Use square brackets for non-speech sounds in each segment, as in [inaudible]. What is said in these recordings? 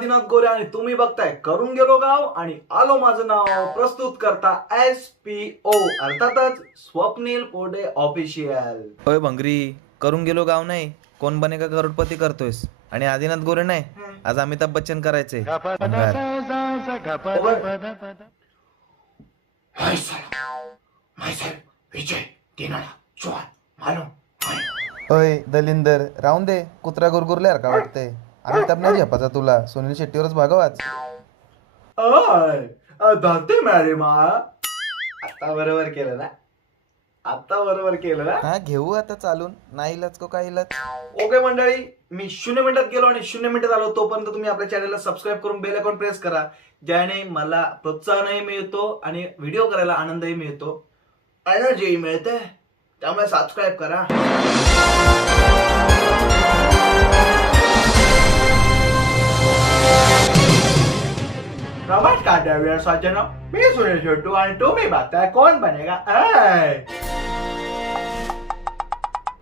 आदिनाथ गोरे आणि तुम्ही बघताय करून गेलो गाव आणि आलो माझं नाव प्रस्तुत करता एस पी ओ अर्थातच स्वप्नील पोडे ऑफिशियल होय भंगरी करून गेलो गाव नाही. कोण बनेगा करोडपती करतोयस? आणि आदिनाथ गोरे नाही? आज अमिताभ बच्चन करायचे. भंगार. विजय दिनाला चव्हाण मालूम होय. दलिंदर राहून दे. कुत्रा गुरगुरल्यार का वाटते अमिताभ नाही झेपाचा तुला. सुनील शेट्टीवरच भागवाच. धरते मॅरे मा. आता बरोबर केलं ना? आता बरोबर केलं ना? हा घेऊ आता चालून. नाही इलाज को काय इलाज? ओके मंडळी मी शून्य मिनिटात गेलो आणि शून्य मिनिटात आलो. तोपर्यंत तुम्ही आपल्या चॅनलला सबस्क्राईब करून बेल आयकॉन प्रेस करा. ज्याने मला प्रोत्साहनही मिळतो आणि व्हिडिओ करायला आनंदही मिळतो. एनर्जीही मिळते. त्यामुळे सबस्क्राईब करा. नमस्कार देवियर सज्जनो मी सुनील शेट्टू आणि तुम्ही बघताय कोण बनेगा?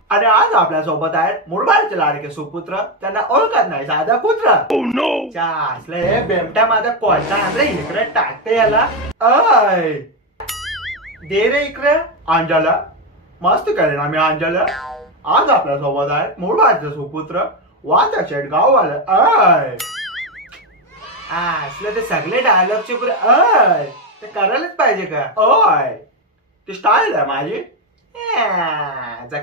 आणि आज आपल्यासोबत आहेत मुरबाडचे लाडके सुपुत्र त्यांना ओळखत नाही साधा पुत्र। असले बेमट्या माझा कोणता आणलं इकडे टाकते याला अय दे रे इकडे अंजला मस्त करेन आम्ही अंजला आज आपल्यासोबत आहेत मुरबाडचे सुपुत्र वाचा शेट गाववाले अय असलं ते सगळे डायलॉगचे पुरे अय ते करायलाच पाहिजे का? ओय ती स्टाईल आहे माझी.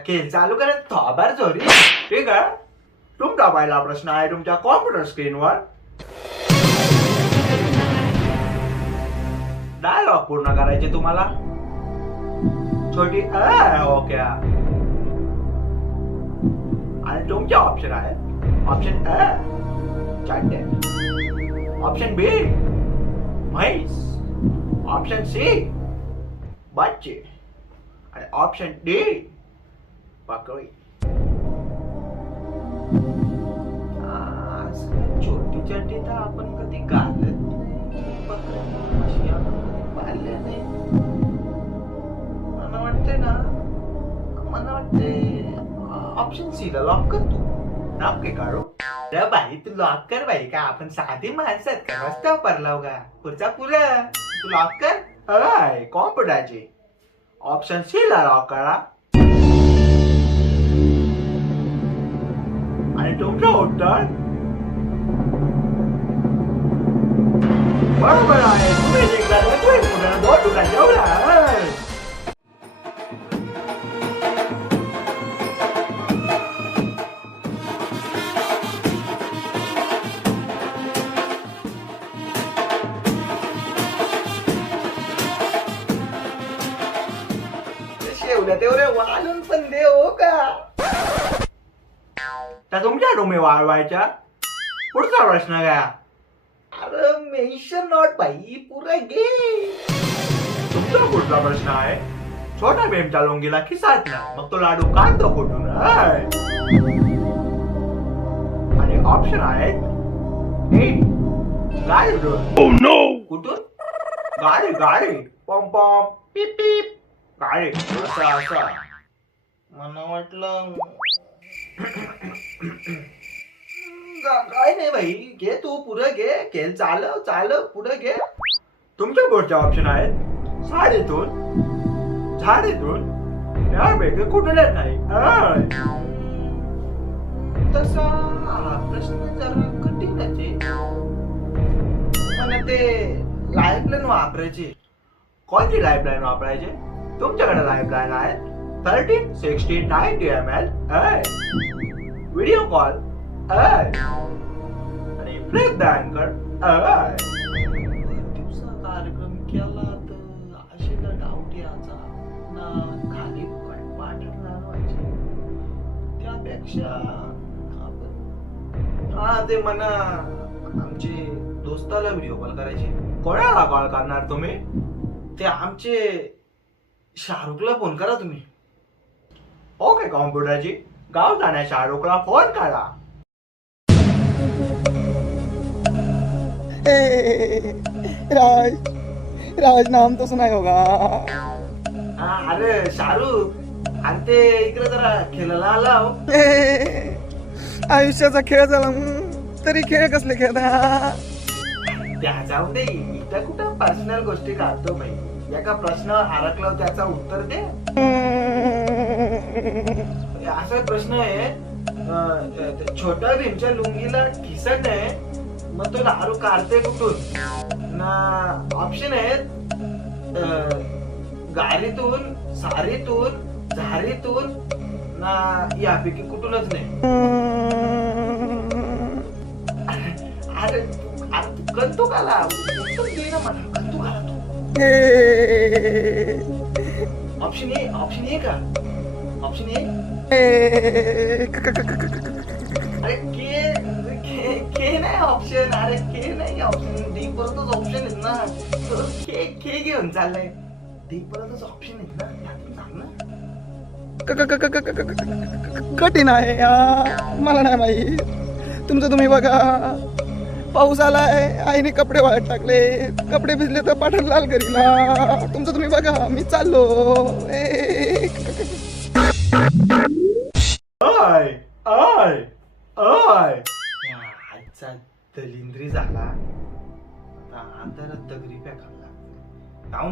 खेळ चालू करत थोबार चोरी ठीक आहे? तुमचा पहिला प्रश्न आहे तुमच्या कॉम्प्युटर स्क्रीनवर डायलॉग पूर्ण करायचे तुम्हाला. छोटी अ ओके. आणि तुमचे ऑप्शन आहे. ऑप्शन अ चांडे ऑप्शन बी म्हैस ऑप्शन सी बच्चे आणि ऑप्शन डी पाकळी आज छोटी चड्डी तर आपण कधी घालत नाही. बकऱ्या, नाही. मला वाटते ना मला वाटते ऑप्शन सी ला लॉक कर तू. नाव काय काढू तर बाई तू लॉक कर बाई का? आपण साधी माणसात आहेत का? रस्त्यावर का? पुढचा पुढं. तू लॉक कर. अय कॉम्प्युटरचे ऑप्शन सी ला लॉक करा. आणि तुमचं उत्तर बरोबर आहे. वाळून पण दे हो का? त्या तुमच्या डोमे वाळवायच्या पुढचा प्रश्न घ्या अरे मेन्शन नॉट बाई पुरा घे. तुमचा पुढचा प्रश्न आहे. छोटा बेमच्या लोंगीला खिसाटला मग तो लाडू काढतो कुठून? हाय? आणि ऑप्शन आहेत ए गाडी कुठून? गाडी गाडी पॉम पॉम. पिप पिप. गाडी असं असं. मला वाटलं काय नाही भाई घे तू पुढे घे खेळ चालव चालव पुढे घे. तुमच्या पुढचे ऑप्शन आहेत. साडेतून झाडेतून या बेगे कुठल्याच नाही? तसा हा प्रश्न जरा कठीणच आहे पण ते लाईफलाईन वापरायची. कोणती लाईफलाईन वापरायची? तुमच्याकडे लाईफलाईन आहेत. Video call aye. Reflect the anchor aye. कार्यक्रम केला तर तर खाली त्यापेक्षा हा ते म्हणा. आमचे दोस्ताला व्हिडिओ कॉल करायचे. कोणाला कॉल करणार तुम्ही? ते आमचे शाहरुखला फोन करा तुम्ही. ओके कॉम्प्युटरची गाव जाण्या शाहरुखला फोन करा। राज राज नाम तो सुना ही होगा। हा अरे शाहरुख आणि ते इकडे जरा खेळायला आला हो. आयुष्याचा खेळ झाला. तरी खेळ कसले खेळता त्या जाऊ दे इथं कुठं पर्सनल गोष्टी काढतो बाई. एका प्रश्न अडकलं त्याचा उत्तर दे. असा प्रश्न आहे छोटा भीमच्या लुंगीला खिसत आहे मग तो दारू काढते कुठून? ना ऑप्शन आहेत गारीतून सारीतून झारीतून ना यापैकी कुठूनच नाही. अरे अरे तू कंतू काला कंतू काला तू. ऑप्शन ए ऑप्शन ए का? ऑप्शन ए ऑप्शन अरे के नाही ऑप्शन डी परतच ऑप्शन आहेत ना के के घेऊन डी परतच ऑप्शन आहेत ना सांग ना कठीण आहे मला नाही माहीत तुमचं तुम्ही बघा पाऊस आलाय आईने कपडे वाळत टाकले कपडे भिजले तर पाठर लाल करीला तुमचं तुम्ही बघा मी चाललो. ए,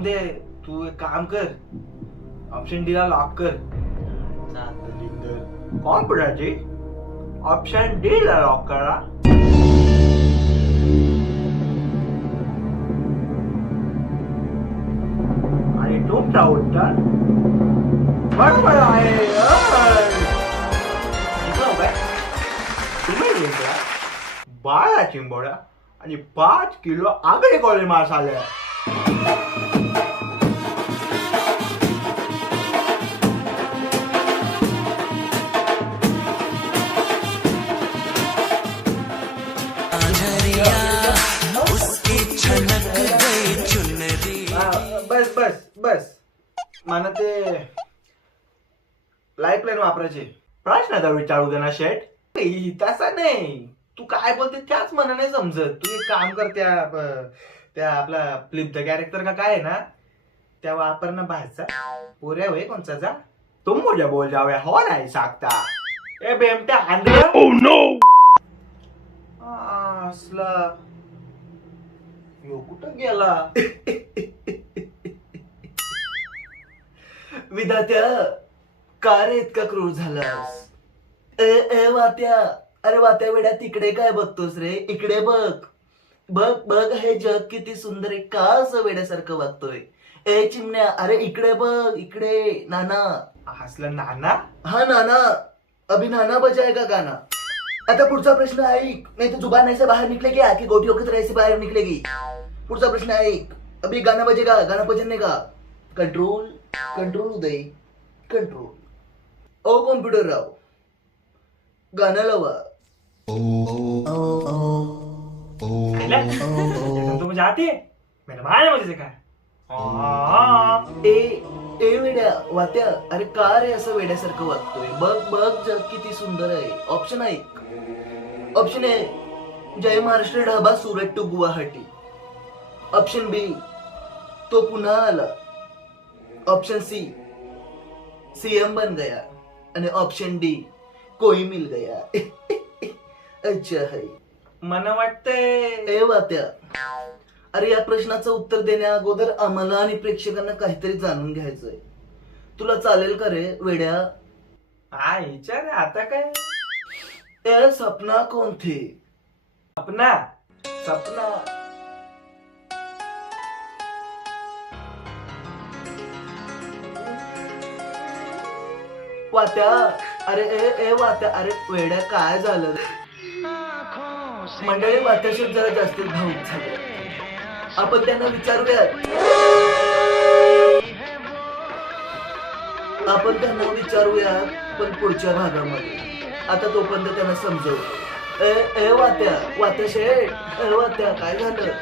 दे तू एक काम कर. ऑप्शन डी ला लॉक कर. कॉम्प्युटरची ऑप्शन डी ला लॉक करा. आणि तुमचा उत्तर बरोबर आहे? तुम्ही बारा चिंबोड्या आणि पाच किलो आगळे कोळे मास आले. मला ते लाईफ लाईन वापरायचे. प्रश्न तर विचारू दे ना शेट तसा नाही. तू काय बोलते त्याच मला नाही समजत. तू एक काम कर त्या त्या आपला फ्लिप द कॅरेक्टर का काय आहे ना त्या वापर ना भाषा पोऱ्या होय कोणचा जा. तुम मुझे बोल जावे हो नाही सांगता. ए बेमट्या आंध्र ओ नो असला. यो कुठं गेला? [laughs] विधात्या का रे इतका क्रूर झालास. ए ए वात्या अरे वात्या वेड्या तिकडे काय बघतोस रे? इकडे बघ. बघ बघ हे जग किती सुंदर आहे. का असं वेड्यासारखं वागतोय? ए चिमण्या अरे इकडे बघ इकडे नाना. हसलं नाना? हा नाना. अभि नाना बजाएगा गाना आता पुढचा प्रश्न ऐक. नाही तर जुबान ऐसे बाहेर निकलेगी आखी गोटी होकर ऐसे बाहेर निकलेगी पुढचा प्रश्न ऐक. अभी गाना बजेगा गाना बजने का? Control control Uday control. ओ कॉम्प्युटर राव. गाणं लावा. तुम जाते मेरे मारे मुझे सिखा ए ए वेड्या वात्या. अरे का रे असं वेड्यासारखं वागतोय? बघ बघ जग किती सुंदर आहे. ऑप्शन ऐक option A Jai Maharashtra dhaba Surat to Guwahati. Option B तो पुन्हा आला. ऑप्शन सी सीएम बन गया आणि ऑप्शन डी कोई मिल गया. [laughs] अच्छा है. मला वाटतंय. ए वात्या. अरे या प्रश्नाचं उत्तर देण्या अगोदर आम्हाला आणि प्रेक्षकांना काहीतरी जाणून घ्यायचंय. तुला चालेल का रे वेड्या? हा विचार आता काय? ए सपना कोण थे अपना सपना. वात्या. अरे ए ए वात्या. अरे वेड्या काय झालं? मंडळी वात्याशी जरा जास्त भाऊक झालं. आपण त्यांना विचारूयात. आपण त्यांना विचारूयात पण पुढच्या भागामध्ये. आता तोपर्यंत त्यांना समजव. ए ए वात्या. वात्या शेठ. ए वात्या काय झालं?